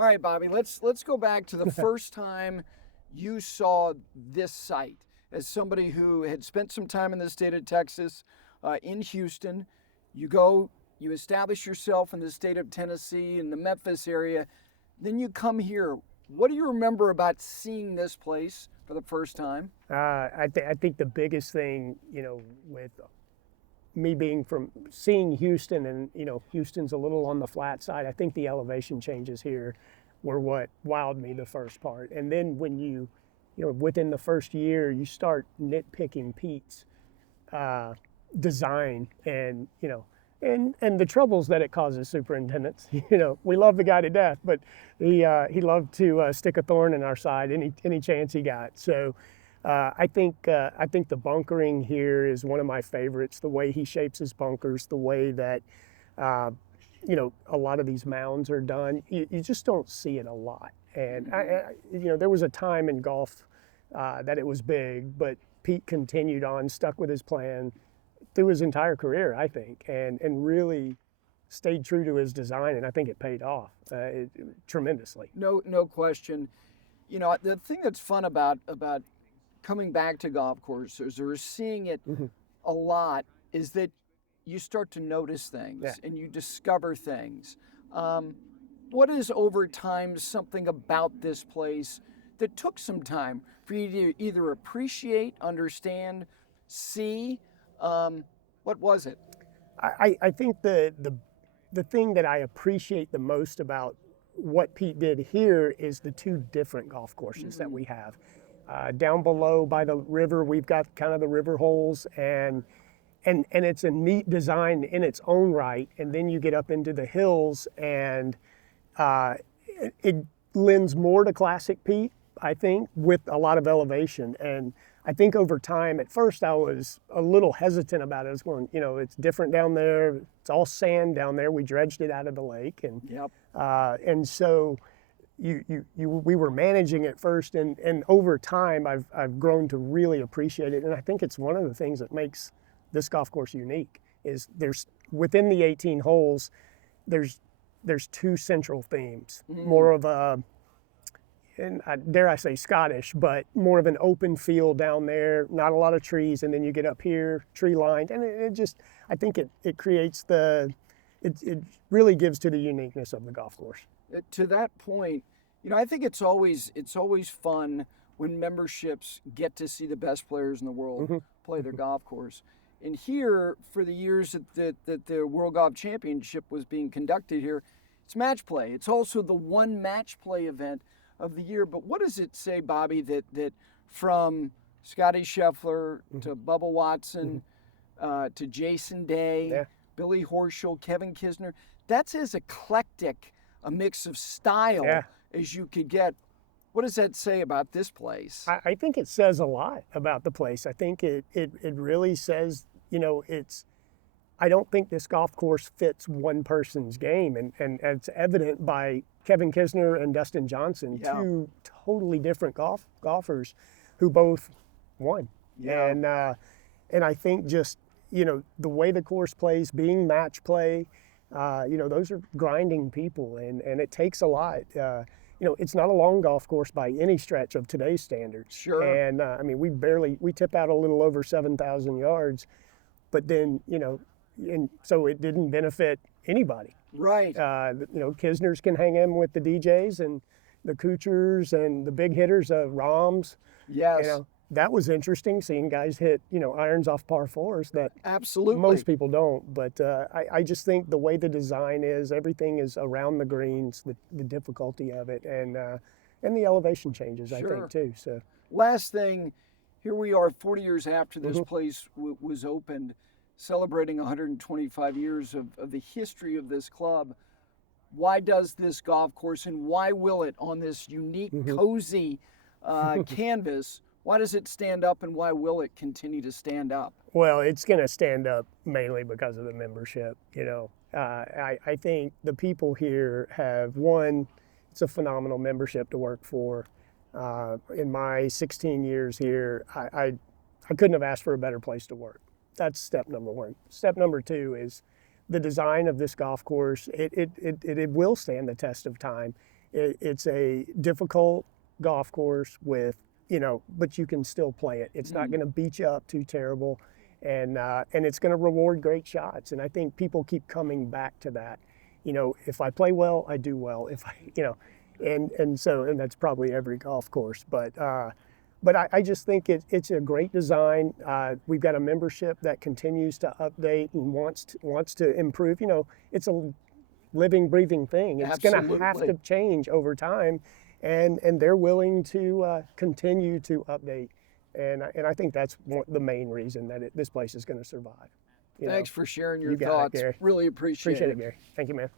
All right, Bobby, let's go back to the first time you saw this site. As somebody who had spent some time in the state of Texas, in Houston, you go, you establish yourself in the state of Tennessee, in the Memphis area, then you come here. What do you remember about seeing this place for the first time? I think the biggest thing, with me being from seeing Houston, and Houston's a little on the flat side. I think the elevation changes here were what wowed me the first part. And then when within the first year, you start nitpicking Pete's design, and the troubles that it causes superintendents. We love the guy to death, but he loved to stick a thorn in our side any chance he got. So I think the bunkering here is one of my favorites. The way he shapes his bunkers, the way that a lot of these mounds are done, you just don't see it a lot. And there was a time in golf that it was big, but Pete continued on, stuck with his plan through his entire career, I think, and really stayed true to his design, and I think it paid off tremendously. No question. The thing that's fun about coming back to golf courses or seeing it a lot is that you start to notice things and you discover things. What is over time something about this place that took some time for you to either appreciate, understand, see? What was it? I think the thing that I appreciate the most about what Pete did here is the two different golf courses that we have. Down below by the river, we've got kind of the river holes, and it's a neat design in its own right. And then you get up into the hills, and it lends more to classic Pete, I think, with a lot of elevation. And I think over time, at first I was a little hesitant about it. I was going, it's different down there. It's all sand down there. We dredged it out of the lake, and so we were managing it first, and over time I've grown to really appreciate it. And I think it's one of the things that makes this golf course unique is there's within the 18 holes, there's two central themes, more of a, and dare I say Scottish, but more of an open field down there, not a lot of trees, and then you get up here, tree lined, and it just, I think it creates it really gives to the uniqueness of the golf course. To that point, I think it's always fun when memberships get to see the best players in the world play their golf course. And here, for the years that the World Golf Championship was being conducted here, it's match play. It's also the one match play event of the year. But what does it say, Bobby, that from Scotty Scheffler to Bubba Watson to Jason Day, Billy Horschel, Kevin Kisner, that's as eclectic a mix of style as you could get. What does that say about this place? I think it says a lot about the place. I think it really says, I don't think this golf course fits one person's game, and it's evident by Kevin Kisner and Dustin Johnson, two totally different golfers who both won. And I think just, the way the course plays, being match play, those are grinding people, and it takes a lot. It's not a long golf course by any stretch of today's standards. Sure. And we tip out a little over 7,000 yards, but then, and so it didn't benefit anybody. Right. Kisners can hang in with the DJs and the Kuchers and the big hitters, Roms. Yes. That was interesting, seeing guys hit, irons off par fours that absolutely most people don't. But I just think the way the design is, everything is around the greens, the difficulty of it, and the elevation changes, sure. I think, too. So last thing, here we are 40 years after this place was opened, celebrating 125 years of the history of this club. Why does this golf course, and why will it, on this unique, cozy canvas, why does it stand up, and why will it continue to stand up? Well, it's going to stand up mainly because of the membership. I think the people here have, one, it's a phenomenal membership to work for. In my 16 years here, I couldn't have asked for a better place to work. That's step number one. Step number two is the design of this golf course. It will stand the test of time. It's a difficult golf course with, but you can still play it. It's not going to beat you up too terrible, and it's going to reward great shots. And I think people keep coming back to that. If I play well, I do well. If I, and that's probably every golf course. But I just think it's a great design. We've got a membership that continues to update and wants to improve. It's a living, breathing thing. It's going to have to change over time, and they're willing to continue to update. And I think that's the main reason that this place is going to survive. Thanks for sharing your thoughts. Gary. Really appreciate it. Gary. Thank you, man.